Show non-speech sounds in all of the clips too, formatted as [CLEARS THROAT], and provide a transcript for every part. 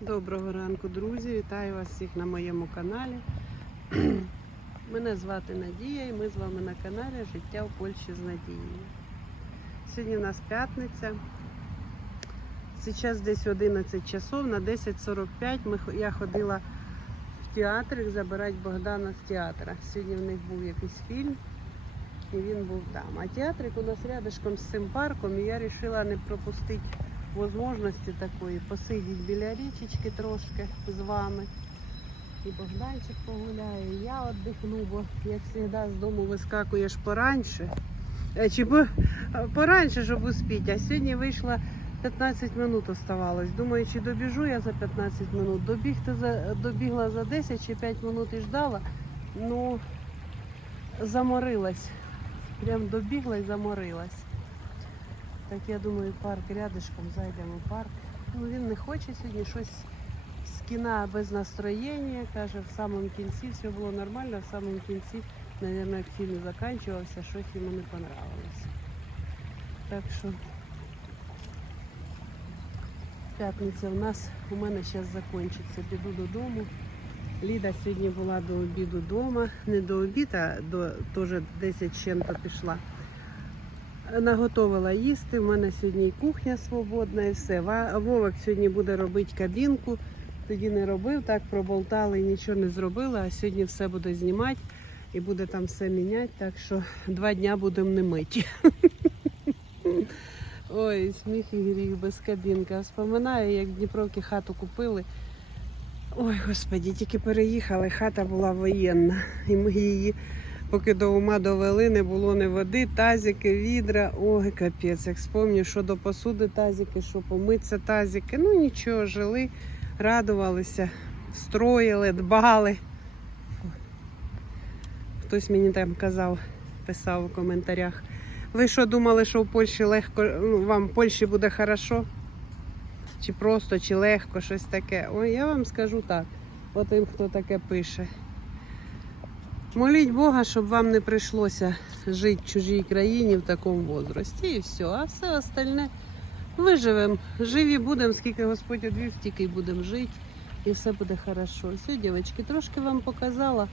Доброго ранку, друзі! Вітаю вас всіх на моєму каналі. [CLEARS THROAT] Мене звати Надія і ми з вами на каналі Життя в Польщі з Надією. Сьогодні у нас п'ятниця. Зараз десь 11 часов, на 10.45 ми, хо- я ходила в театр забирати Богдана з театра. Сьогодні в них був якийсь фільм і він був там. А театрик у нас рядышком з цим парком і я вирішила не пропустити можливості такої посидіти біля річечки трошки з вами. І Богданчик погуляє, і я віддихну, бо як завжди з дому вискакуєш пораньше. Е, Чи по, пораньше, щоб успіти. А сьогодні вийшла 15 минут оставалось. Думаю, чи добіжу я за 15 минут. Добігти за, добігла за 10 чи 5 минут і ждала. Ну, заморилась. Прям добігла і заморилась. Так я думаю, парк рядышком зайдемо в парк. Ну він не хоче сьогодні щось з кіна без настроєння. Каже, в самому кінці все було нормально, в самому кінці, мабуть, фільм закінчувався, щось йому не понравилось. Так що п'ятниця в нас у мене зараз закінчиться. Піду додому. Ліда сьогодні була до обіду вдома. Не до обіду, а до теж 10 чим-то пішла наготовила їсти. У мене сьогодні кухня свободна, і все. Вовик сьогодні буде робити кабінку. Тоді не робив, так проболтали і нічого не зробила. А сьогодні все буде знімати і буде там все міняти. Так що два дня будемо не миті. [LAUGHS] Ой, сміх і гріх без кабінки. Вспоминаю, як в Дніпровці хату купили. Ой, господі, тільки переїхали, хата була воєнна. І ми її Поки до ума довели, не було ні води, тазики, відра. Ой, капець, як спомню, що до посуди тазики, що помитися тазики. Ну нічого, жили, радувалися, строїли, дбали. Хтось мені там казав, писав у коментарях. Ви що думали, що в Польщі легко, ну, вам в Польщі буде хорошо? Чи просто, чи легко, щось таке. Ой, я вам скажу так. Отим, хто таке пише. Моліть Бога, щоб вам не прийшлося жити в чужій країні в такому возрасті. І все. А все остальне виживемо. Живі будемо, скільки Господь одвів, тільки будемо жити. І все буде хорошо. Все, дівчатки, трошки вам показала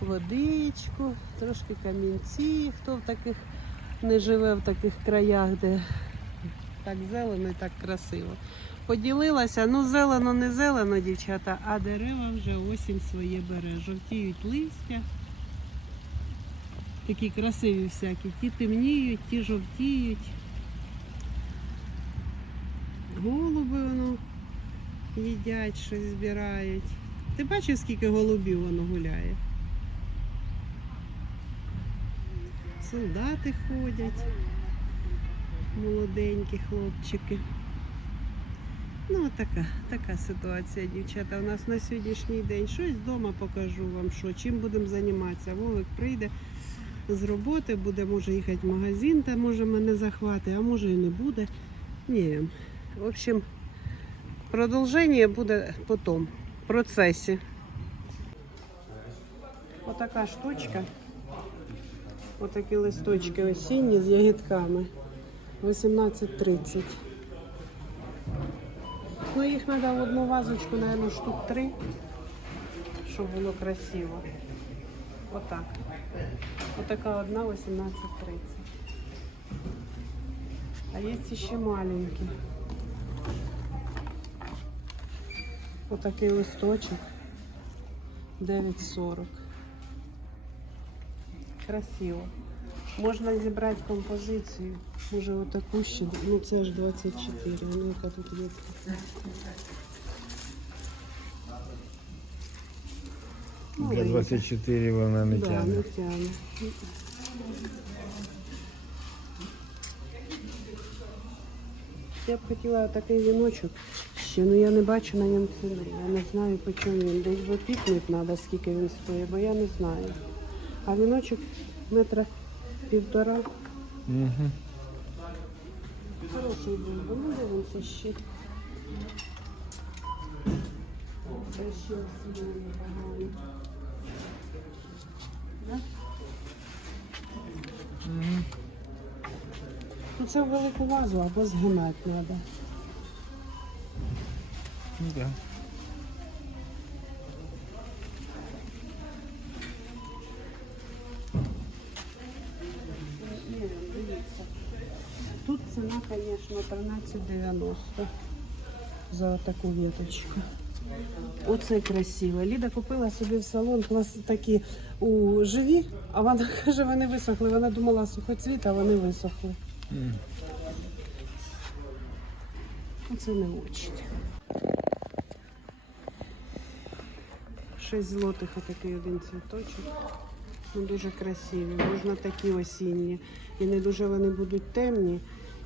водичку, трошки камінці, хто в таких не живе в таких краях, де так зелено і так красиво. Поділилася, ну зелено, не зелено, дівчата, а дерева вже осінь своє бере. Жовтіють листя. Такі красиві всякі. Ті темніють, ті жовтіють. Голуби воно їдять, щось збирають. Ти бачив, скільки голубів воно гуляє? Солдати ходять, молоденькі хлопчики. Ну, така, така ситуація, дівчата. У нас на сьогоднішній день щось вдома покажу вам, що чим будемо займатися. Вовик прийде з роботи, буде може їхати в магазин, та може мене захвати, а може і не буде. Ні. В общем, продовження буде потім, в процесі. Отака штучка. Отакі листочки осінні з ягідками. 18.30. Ну, їх треба в одну вазочку, мабуть, штук три, щоб було красиво. Отак. Отака одна 18.30. А є ще маленькі. Отакий листочок. 9,40. Красиво. Можна зібрати композицію. Може отаку ще. Ну це ж 24. Ну яка тут є. Для 24 вона не Да, тягне. не тягне. Я б хотіла такий віночок ще, ну я не бачу на ньому ціни. Я не знаю, по чому він. Десь випікнути треба, скільки він стоїть, бо я не знаю. А віночок метра півтора. Угу. Хороший був, бо ну дивимося ще. Ще осінній непоганий. Ну, Це в велику вазу або згинати треба. Ну, да. Тут ціна, звісно, 13,90 за таку веточку. Оце красиво. Ліда купила собі в салон клас такі у живі, а вона [LAUGHS] каже, вони висохли. Вона думала сухоцвіт, а вони висохли. М. Оце не очень. 6 злотих отакий один цвіточок. Ну, дуже красиві. Можна такі осінні. І не дуже вони будуть темні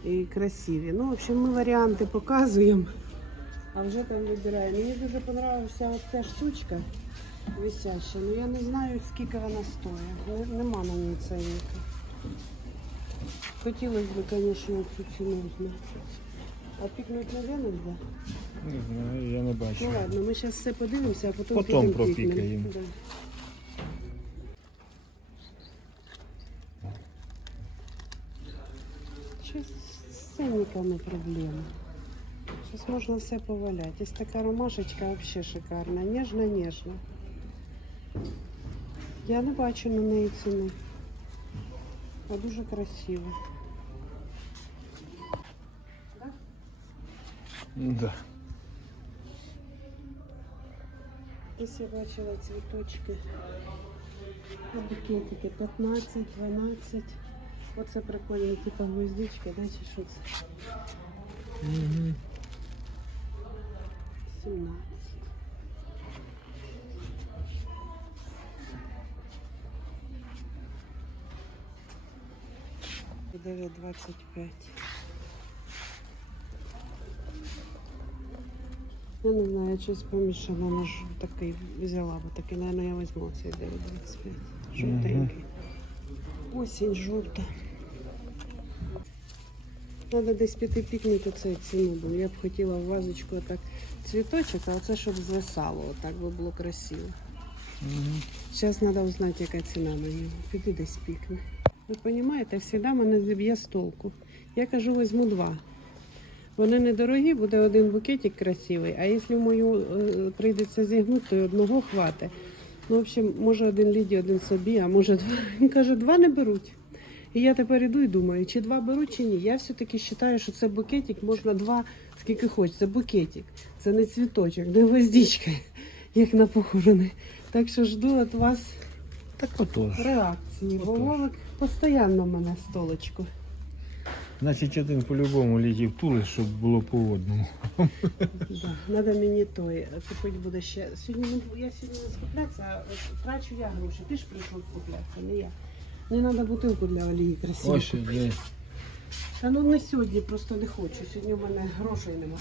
і красиві. Ну, в общем, ми варіанти показуємо. А вже там вибираємо. Мені дуже подобалася ця штучка висяща. Ну я не знаю, скільки вона стоїть. Нема на ній цінника. Хотілося б, звісно, цю ціну знати. А пікнуть не нельзя? Не знаю, я не бачу. Ну ладно, ми зараз все подивимося, а потім Потім пропікаємо. Да. Щось з ценниками проблема. Зараз можна все поваляти. Ось така ромашечка взагалі шикарна, ніжна-ніжна. Я не бачу на неї ціни. А дуже красиво. Да. Ось я бачила цвіточки. На букетики 15, 12. Оце прикольні, типу гвоздички, да, чи що це? Мгм. 17. І 9,25. Я не знаю, щось помішано, вона ж такий взяла, бо такий, мабуть, я візьму цей 9,25. Жовтенький. Осінь жовта. Треба десь піти пікнути цей ціну, бо я б хотіла в вазочку так цвіточок, а оце щоб звисало, отак би було красиво. Зараз треба узнати, яка ціна на нього. Піду десь пікну. Ви розумієте, завжди мене зіб'є з толку. Я кажу, візьму два. Вони недорогі, буде один букетик красивий, а якщо мою е, прийдеться зігнути, то одного хватить. Ну, в общем, може один ліді, один собі, а може два. Він каже, два не беруть. І я тепер іду і думаю, чи два беруть, чи ні. Я все-таки вважаю, що це букетик, можна два, скільки хочеш. Це букетик. Це не цвіточок, не гвоздичка, [LAUGHS] як на похорони. Так що жду від вас Так отож. реакції. Бо Отож. Вовик постійно мене столочку. Значить, один по-любому літів тули, щоб було по одному. Да. Надо мені той купити буде ще. Сьогодні я сьогодні не скуплятися, а трачу я гроші. Ти ж прийшов скуплятися, не я. Мені треба бутилку для олії красиву. Ось де. Та ну не сьогодні, просто не хочу. Сьогодні в мене грошей нема.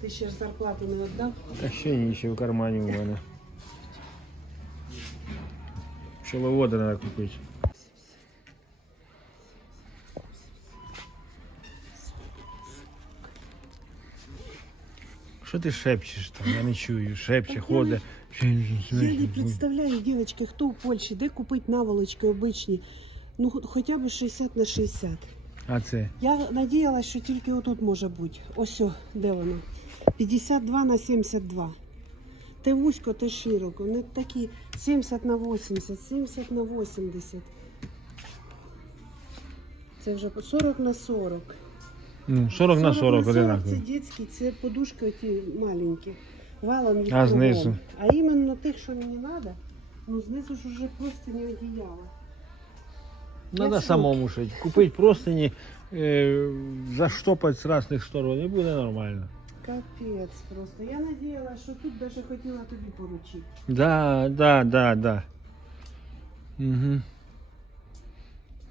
Ти ще ж зарплату не віддав? Та ще ні, ще в кармані у мене. Пчеловода треба купити. Що ти шепчеш там? Я не чую. Шепче, ходить. Я не представляю, дівчатки, хто у Польщі, де купити наволочки обичні. Ну, хоча б 60 на 60. А це? Я надіялась, що тільки отут може бути. Ось, о, де воно? 52 на 72. Те вузько, те широко. Вони такі 70 на 80, 70 на 80. Це вже 40 на 40. Ну, 40 на 40 Це одинаково. дітські, це подушки оті маленькі. Валом їх А знизу? А іменно тих, що мені треба, ну знизу ж уже просто не одіяло. Треба самому шити. Купити простині, е, заштопати з різних сторон і буде нормально. Капець просто. Я надіялася, що тут навіть хотіла тобі поручити. Да, да, да, да. Угу.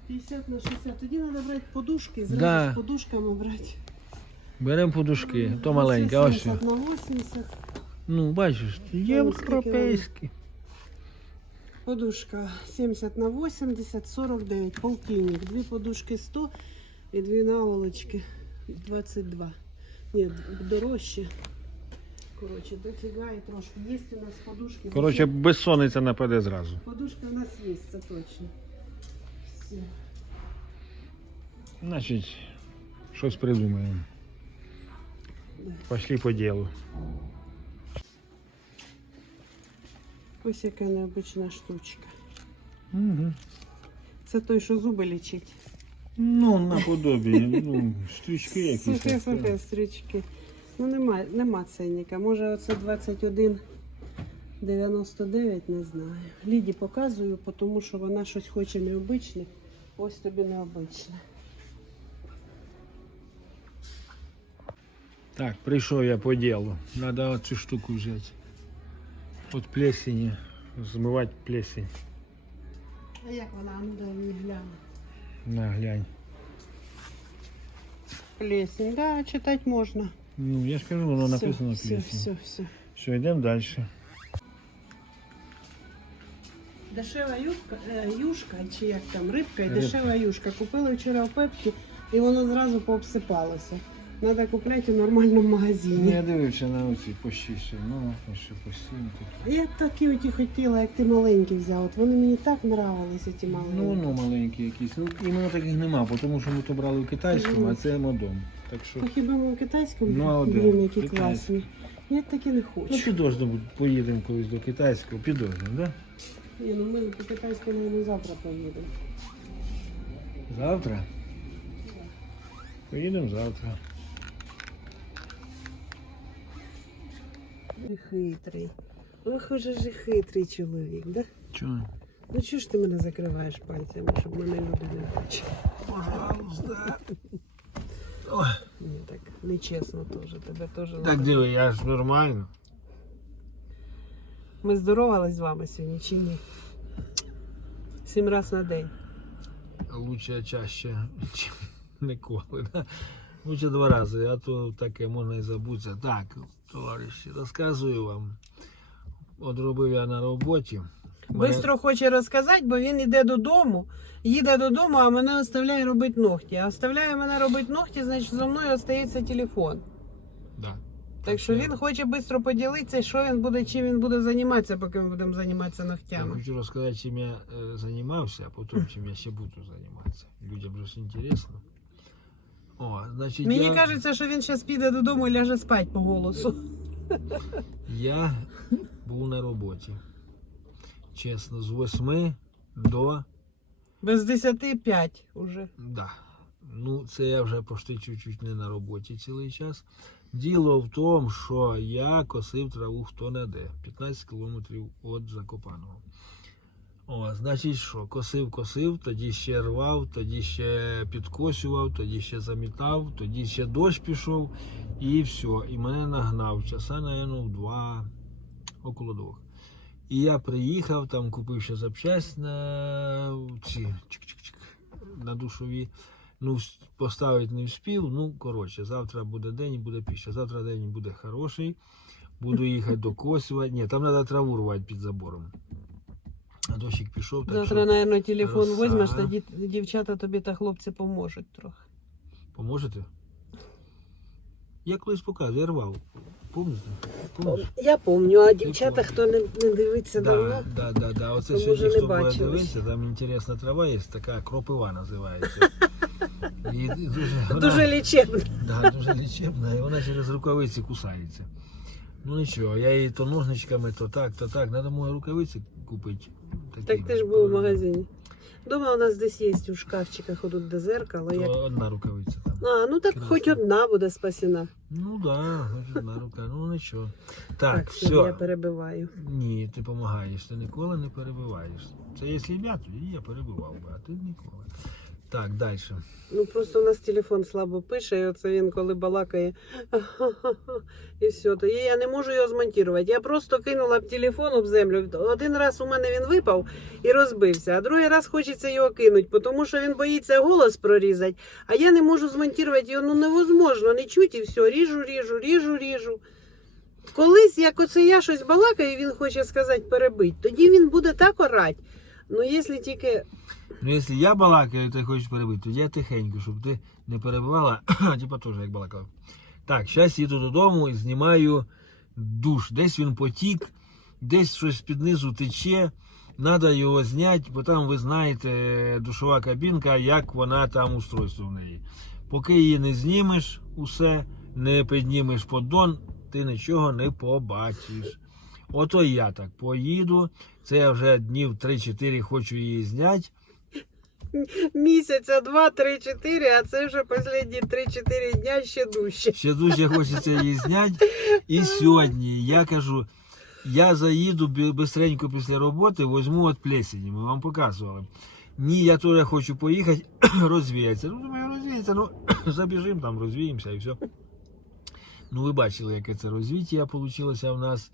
50 на 60. Тоді треба брати подушки, зразу Да. з подушками брати. Беремо подушки, то маленьке, Оце ось. 70 на 80. Ну, бачиш, європейські. Подушка 70 на 80, 49, полтинник. Дві подушки 100 і дві наволочки 22. Ні, дорожче. Коротше, дофігає трошки. Є у нас подушки. Коротше, безсонниця нападе зразу. Подушка у нас є, це точно. Все. Значить, щось придумаємо. Да. Пошли по ділу. Ось яка необична штучка. Угу. Це той, що зуби лічить. Ну, наподобі, ну, стрічки якісь. Сухе, сухе, стрічки. Ну нема, нема ценника. Може оце 21,99, не знаю. Ліді показую, тому що вона щось хоче необичне. Ось тобі необичне. Так, прийшов я по ділу. Надо оцю штуку взяти. От плесені, змивати плесень. А як вона? Ну дай мені гляну. На, глянь. Плесень, да, читати можна. Ну, я ж кажу, воно написано все, плесень. все, все. Все, йдемо далі. Дешева юшка, е, юшка, чи як там, рибка і Рибка. дешева юшка. Купили вчора в Пепкі і воно зразу пообсипалося. Треба купляти у нормальному магазині. Я дивився на оці почище. Ну, ще постійно такі. Я такі оті хотіла, як ти маленькі взяв. От вони мені так нравилися, ті маленькі. Ну, ну, маленькі якісь. Ну, іменно таких нема, тому що ми то брали в китайському, а це модом. Так що. То хіба ми в китайському? Ну, а де? Блін, які Китайський. класні. Я такі не хочу. Ну, хочу. поїдемо колись до китайського, підожди, да? Ні, ну ми по китайському не завтра поїдемо. Завтра? Поїдемо завтра. Хитрий. Ох, уже ж хитрий чоловік, да? Чого? Ну чого ж ти мене закриваєш пальцями, щоб мене люди не бачили? Пожалуйста. Ні, так нечесно теж, тебе теж. Так диви, я ж нормально. Ми здоровались з вами сьогодні чи ні? Сім раз на день. Лучше чаще, [LAUGHS] ніж ніколи. Да? Лучше два рази, а то таке можна і забутися. Так, товариші, розказую вам. От робив я на роботі. Бистро хоче розказати, бо він йде додому, їде додому, а мене оставляє робити ногті. А оставляє мене робити ногті, значить зо мною остається телефон. Да. Так що він хоче швидко поділитися, що він буде, чим він буде займатися, поки ми будемо займатися ногтями. Я хочу розказати, чим я е, займався, а потім чим я ще буду займатися. Людям же ж інтересно. О, значить, Мені я, кажеться, що він зараз піде додому і ляже спати по голосу. я був на роботі. Чесно, з 8 до Без 10 5 уже. Да. Ну, це я вже почти чуть-чуть не на роботі цілий час. Діло в тому, що я косив траву хто не де, 15 кілометрів від Закопаного. О, значить, що, косив, косив, тоді ще рвав, тоді ще підкосював, тоді ще замітав, тоді ще дощ пішов, і все. І мене нагнав часа, напевно, в два, около двох. І я приїхав, там купив ще запчасть на ці чик-чик-чик, на душові. Ну, поставити не вспів. Ну, коротше, завтра буде день буде піща. Завтра день буде хороший. Буду їхати до Косова. Ні, там треба траву рвати під забором. А дощик пішов, так Завтра, що мабуть, телефон роса. візьмеш, тоді дівчата тобі та хлопці поможуть трохи. поможете? Я колись показував, я рвав. Пам'ятаєте? Помниш? Я пам'ятаю, а дівчата, дівчата, хто не, не дивиться Да, да, да, да. Оце то, сьогодні може, не хто буде бачились. дивитися, там інтересна трава є, така кропива називається. І і дуже, вона- Дуже лічебно. Да, дуже лічебна, і вона через рукавиці кусається. Ну нічого, я її то ножничками, то так, то так. Надо мої рукавиці купити. Так ти ж був в магазині. Дома у нас десь є у шкафчиках отут де зеркало. Як... одна рукавиця там. А, ну так Красиво. хоч одна буде спасена. Ну да, хоч одна рука, ну нічого. Так, Так, все. я перебиваю. Ні, ти допомагаєш, ти ніколи не перебиваєш. Це якщо б я, тоді я перебивав би, а ти ніколи. Так, далі. Ну просто у нас телефон слабо пише, і оце він коли балакає. [LAUGHS] І все. То я не можу його змонтувати. Я просто кинула б телефон об землю. Один раз у мене він випав і розбився, а другий раз хочеться його кинути, тому що він боїться голос прорізати, а я не можу змонтувати його. Ну невозможно, не чуть і все. Ріжу, ріжу, ріжу, ріжу. Колись, як оце я щось балакаю, він хоче сказати перебить, тоді він буде так орать. Ну, якщо тільки Ну, якщо я балакаю, ти хочеш перебити, то я тихенько, щоб ти не перебивала, [COUGHS] типа теж як балакав. Так, зараз їду додому і знімаю душ. Десь він потік, десь щось під низу тече. Треба його зняти, бо там ви знаєте, душова кабінка, як вона там устройство в неї. Поки її не знімеш усе, не піднімеш поддон, ти нічого не побачиш. Ото я так поїду. Це я вже днів 3-4 хочу її зняти. місяця, два, три, чотири, а це вже останні три-чотири дня ще дужче. Ще дуже хочеться її зняти. І сьогодні я кажу, я заїду бі- бистренько після роботи, візьму от плесені, ми вам показували. Ні, я теж хочу поїхати, [CLEARS THROAT] розвіятися. Ну, думаю, розвіятися, ну, забіжимо [CLEARS THROAT] там, розвіємося і все. Ну, ви бачили, яке це розвіття вийшло в нас.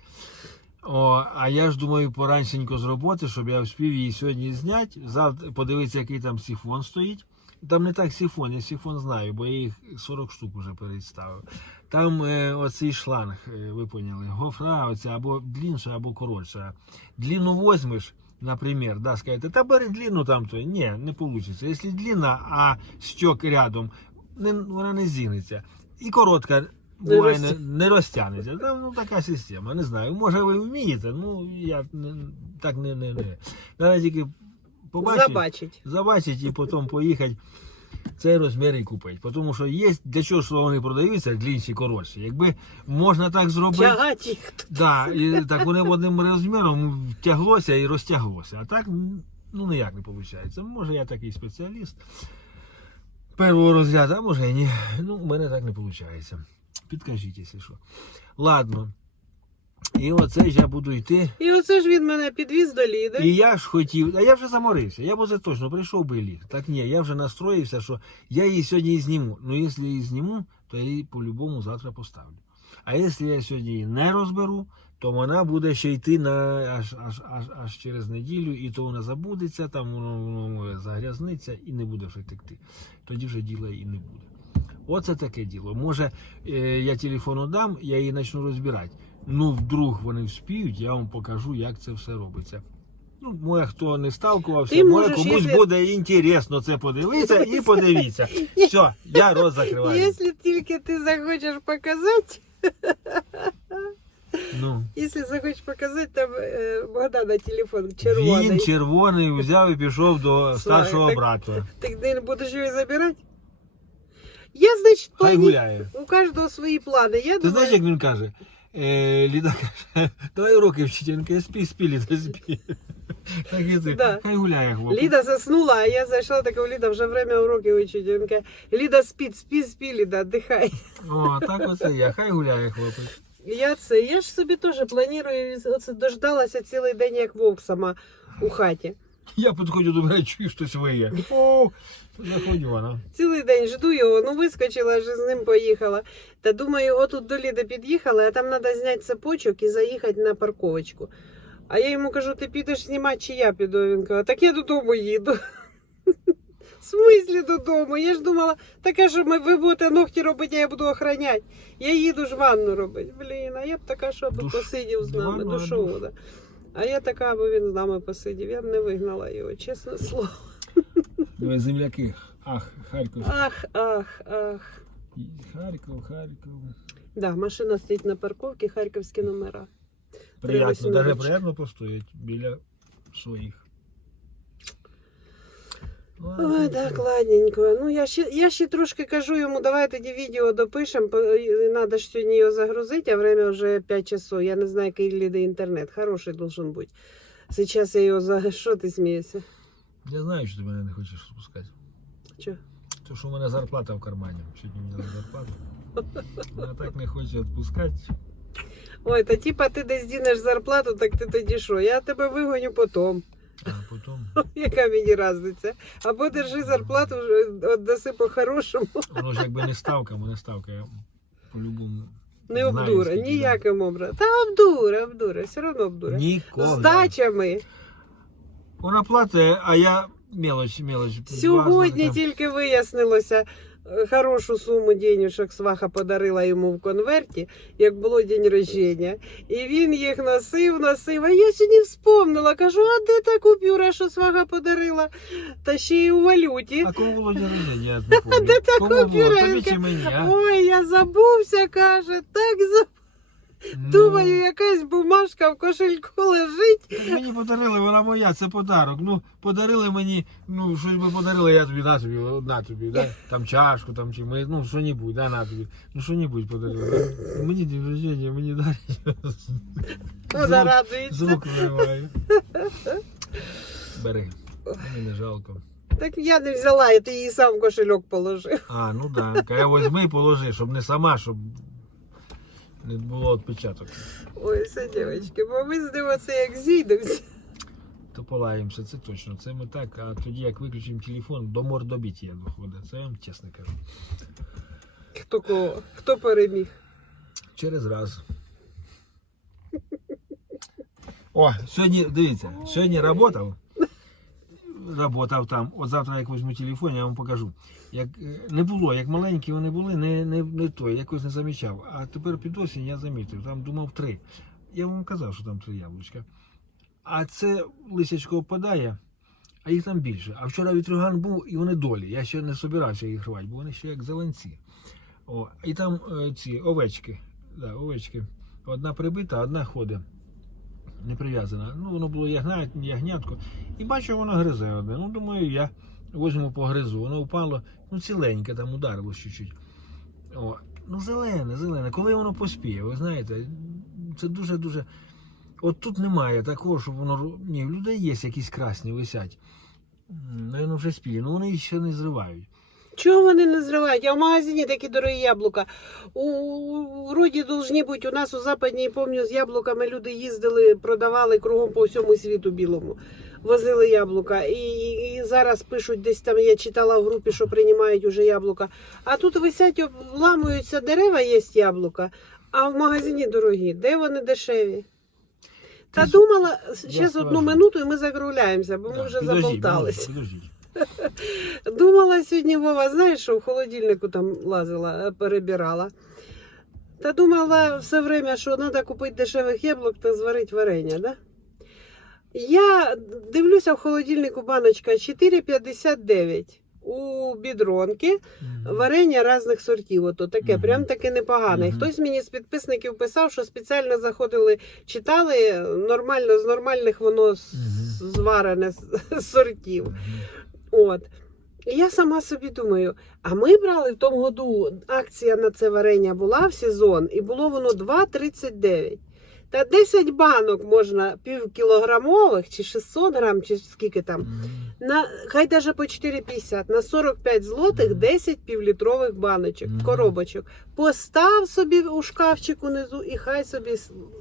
О, а я ж думаю, пораньшенько з роботи, щоб я встиг її сьогодні зняти. Завтра подивитися, який там сифон стоїть. Там не так сифон, я сифон знаю, бо я їх 40 штук вже переставив. Там е, оцей шланг, е, ви поняли, гофра оця або длінша, або коротша. Длину возьмеш, наприклад, да, скажете, та бери длину там то. Ні, не вийде. Якщо длинна, а стек рядом, не, вона не зіниться. І коротка. Не Буває, не, розтя- не розтягнеться. Там ну, така система. Не знаю. Може ви вмієте, ну я не, так не, не, не. Треба тільки побачити Забачить. забачить і потім поїхати цей розмір і купити. Тому що є для чого ж вони продаються длінші коротші. Якби можна так зробити, Тягать їх. да, і так вони в одним розміром втяглося і розтяглося. А так ну ніяк не виходить. Може я такий спеціаліст першого розряду, а може і ні. Ну, у мене так не виходить. Підкажіть, якщо що. Ладно. І оце ж я буду йти. І оце ж він мене підвіз до Ліди. І я ж хотів, а я вже заморився. Я б оце точно прийшов би ліг. Так ні, я вже настроївся, що я її сьогодні і зніму. Ну якщо її зніму, то я її по-любому завтра поставлю. А якщо я сьогодні її не розберу, то вона буде ще йти на аж аж аж аж через неділю, і то вона забудеться, там воно, воно загрязниться і не буде вже текти. Тоді вже діла і не буде. Оце таке діло. Може, е, я телефон дам, я її почну розбирати. Ну, вдруг вони вспіють, я вам покажу, як це все робиться. Ну, може, хто не сталкувався, Ти може можеш, комусь якщо- буде інтересно це подивитися і подивіться. Все, я рот закриваю. Якщо тільки ти захочеш показати, Ну. якщо захочеш показати, там е, Богдана телефон червоний. Він червоний взяв і пішов до старшого так- брата. Ти не будеш його забирати? Я, значить, Хай плані... гуляє. у кожного свої плани. Я Ти думаю, знаєш, як він каже? Е, Ліда каже, [LAUGHS] давай уроки вчителька, спі, спі, Ліда, спі. [LAUGHS] Так і це, Да. хай гуляє хлопець. Ліда заснула, а я зайшла, така у Ліда вже время уроки вчить. Він каже, Ліда спить, спи, спи, Ліда, отдихай. О, так оце я, хай гуляє хлопець. Я це, я ж собі теж планую, оце дождалася цілий день, як вовк сама у хаті. Я підходжу до мене, чую, щось виє. О, заходь вона. Цілий день жду його, ну вискочила ж з ним поїхала. Та думаю, отут до Ліди під'їхала, а там треба зняти цепочок і заїхати на парковочку. А я йому кажу, ти підеш знімати, чи я піду? Він каже, так я додому їду. [LAUGHS] В смислі додому? Я ж думала, таке, що ви будете ногті робити, а я буду охороняти. Я їду ж ванну робити. Блін, а я б така, Душ- посидів з нами, душову. Да. А я така, аби він з нами посидів. Я б не вигнала його, чесне слово. Давай земляки. Ах, Харків. Ах, ах, ах. Харків, Харків. Да, машина стоїть на парковці, харківські номера. Приятно, навіть приємно постоять біля своїх. Ой, так, ладненько. Ну, я ще, я ще трошки кажу йому, давай тоді відео допишемо. Треба ж сьогодні його загрузити, а время вже 5 часов. Я не знаю, який ліде інтернет. Хороший должен бути. Зараз я його за... [LAUGHS] Що ти смієшся? Я знаю, що ти мене не хочеш спускати. Чо? Тому що у мене зарплата в кармані. Сьогодні мені дали зарплату. Вона так не хоче відпускати. Ой, та типа ти десь дінеш зарплату, так ти тоді що? Я тебе вигоню потім. Потім [LAUGHS] Яка мені різниця? Або держи зарплату, віддаси по-хорошому. воно ж якби не ставка, не ставка. Я по-любому. Не обдура, ніяким образом. Та обдура, обдура, все одно обдура. Ніколи. З дачами. Вона платить, а я мелоч, мелоч. Сьогодні тільки вияснилося. Хорошу суму денежок сваха подарила йому в конверті, як було день рождення. І він їх носив, носив. А я сьогодні вспомнила. Кажу, а де та купюра, що свага подарила? Та ще й у валюті. А кому було день рождения, я не [LAUGHS] помню. Де та купюра? Ой, я забувся, каже, так забув. Ну, Думаю, якась бумажка в кошельку лежить. Мені подарили, вона моя, це подарок. Ну, подарили мені, ну, щось би подарили, я тобі на тобі, на тобі, да? там чашку, там чи ми, ну, що-небудь, да, на тобі. Ну, що-небудь подарили. Да? Мені день рождения, мені дарять. Вона радується. рук вириваю. Бери. Мені не жалко. Так я не взяла, і ти її сам в кошельок положив. А, ну да. Каже, возьми і положи, щоб не сама, щоб не було відпечаток. Ой, все, дівчатки, бо ми з оце як зійдемося. То полаємося, це точно. Це ми так, а тоді як виключимо телефон, до мордобіття доходить. Це я вам чесно кажу. Хто кого? Хто переміг? Через раз. О, сьогодні, дивіться, сьогодні працював. Работав там. От завтра, як візьму телефон, я вам покажу. Як е, не було, як маленькі вони були, не, не, не той, якось не замічав. А тепер під осінь я замітив, там думав три. Я вам казав, що там три яблучка. А це лисячко впадає, а їх там більше. А вчора вітрюган був і вони долі. Я ще не собирався їх рвати, бо вони ще як зеленці. О, і там е, ці овечки. Да, овечки. Одна прибита, одна ходить. Не прив'язана. Ну, воно було ягня, ягнятко. І бачу, воно гризе одне. Ну, думаю, я возьму погризу. Воно впало, ну, ціленьке, там ударилось чуть-чуть. О, ну, зелене, зелене. Коли воно поспіє, ви знаєте, це дуже-дуже. От тут немає такого, щоб воно. Ні, в людей є якісь красні висять. М, Наверно, вже спілі. Ну вони ще не зривають. Чого вони не зривають? А в магазині такі дорогі яблука. У, вроді должні бути. У нас у западній, помню, з яблуками люди їздили, продавали кругом по всьому світу білому. Возили яблука. І, і зараз пишуть десь там, я читала в групі, що приймають уже яблука. А тут висять, обламуються дерева, є яблука, а в магазині дорогі. Де вони дешеві? Та думала, скажу. одну минуту і ми закругляємося, бо ми вже підождіть, заболтались. [LAUGHS] Думала сьогодні Вова, знаєш, що в холодильнику там лазила, е, перебирала. Та думала все время, що треба купити дешевих яблук та зварити варення, да? Я дивлюся в холодильнику баночка 4,59 у бідронки варення різних сортів. Ото таке, прям таке непогане. Хтось мені з підписників писав, що спеціально заходили, читали нормально, з нормальних воно Мгм. зварене з сортів. От. І я сама собі думаю, а ми брали в тому году, акція на це варення була в сезон, і було воно 2,39. Та 10 банок можна півкілограмових, чи 600 грам, чи скільки там. На, хай даже по 4,50, на 45 злотих 10 півлітрових баночок, коробочок. Постав собі у шкафчик унизу і хай собі,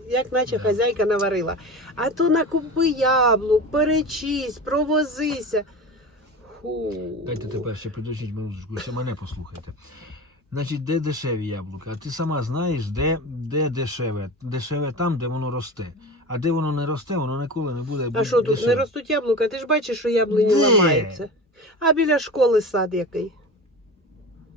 як наче хазяйка наварила. А то накупи яблук, перечись, провозися. Фу. Дайте тепер ще підождіть минуточку, ще мене послухайте. Значить, де дешеві яблука? А ти сама знаєш, де, де дешеве? Дешеве там, де воно росте. А де воно не росте, воно ніколи не буде. А що тут дешеве. не ростуть яблука? Ти ж бачиш, що яблуні Де? ламаються. А біля школи сад який.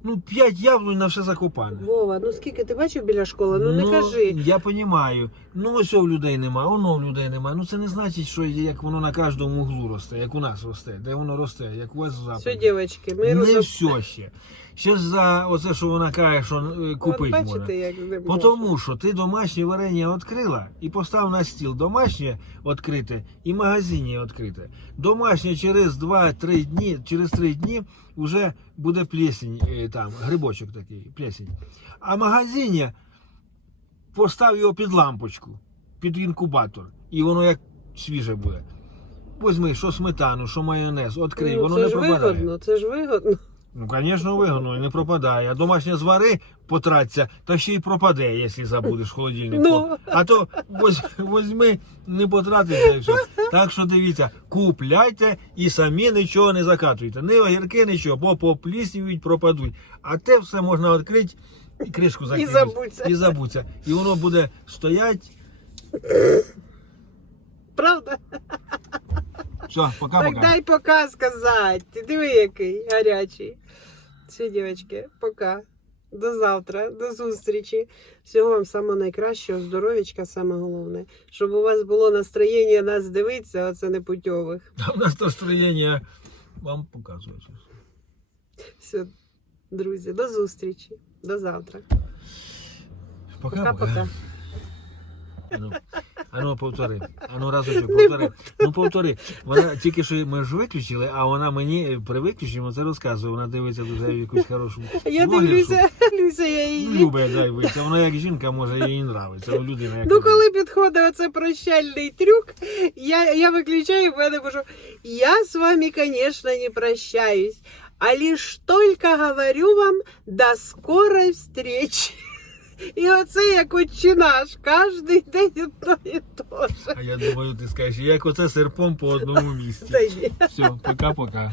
Ну, п'ять яблунь на все закопане. Вова, ну скільки ти бачив біля школи? Ну, не кажи. Я розумію. Ну ось в людей немає, воно в людей немає. Ну це не значить, що як воно на кожному углу росте, як у нас росте, де воно росте, як у вас запад. Все, дівчатки, ми Не розо- все ще. Ще ж за оце, що вона каже, що е, купити бачите, можна. як Бо тому що ти домашнє варення відкрила і постав на стіл домашнє відкрите і магазині відкрите. Домашнє через 2-3 дні, через 3 дні вже буде плесень, е, там, грибочок такий, плесень. А магазині постав його під лампочку, під інкубатор, і воно як свіже буде. Возьми, що сметану, що майонез, відкрий, Ну, воно це не ж пропадає. вигодно, це ж вигодно. Ну, звісно, вигодно і не пропадає. А домашнє звари потраться, та ще й пропаде, якщо забудеш в холодильнику. Ну. А то воз, возьми, не потратишся і все. Так що дивіться, купляйте і самі нічого не закатуйте. Ні огірки, нічого, бо попліснюють, пропадуть. А те все можна відкрити і кришку закинути. забуться. І забуться. І воно буде стоять. Правда? Все, Так пока-пока. дай пока сказати. Ти диви, який гарячий. Все, дівчатки, пока. До завтра, до зустрічі. Всього вам самого найкращого, здоров'ячка, саме головне. Щоб у вас було настроєння нас дивитися, оце непутьових. А [LAUGHS] у нас настроєння вам показує. Все, друзі, до зустрічі. До завтра. Пока-пока. Пока-пока. Ну, А ну повтори. А ну разочок, повтори. Ну повтори. Вона тільки що ми ж виключили, а вона мені при виключенні це розказує. Вона дивиться дуже якусь хорошу. Я блогершу. дивлюся, дивлюся, я Ну, її. Любить, дай вийти. Вона як жінка, може, їй нравиться. Ну, людина як Ну, коли підходить оце прощальний трюк, я, я виключаю, бо я не можу. Я з вами, конечно, не прощаюсь, а лишь только говорю вам до скорой встречи. І оце як отчинаш, кожний кожен день одно і то ж. А я думаю, ти скажеш, як оце серпом по одному місці. Все, пока-пока.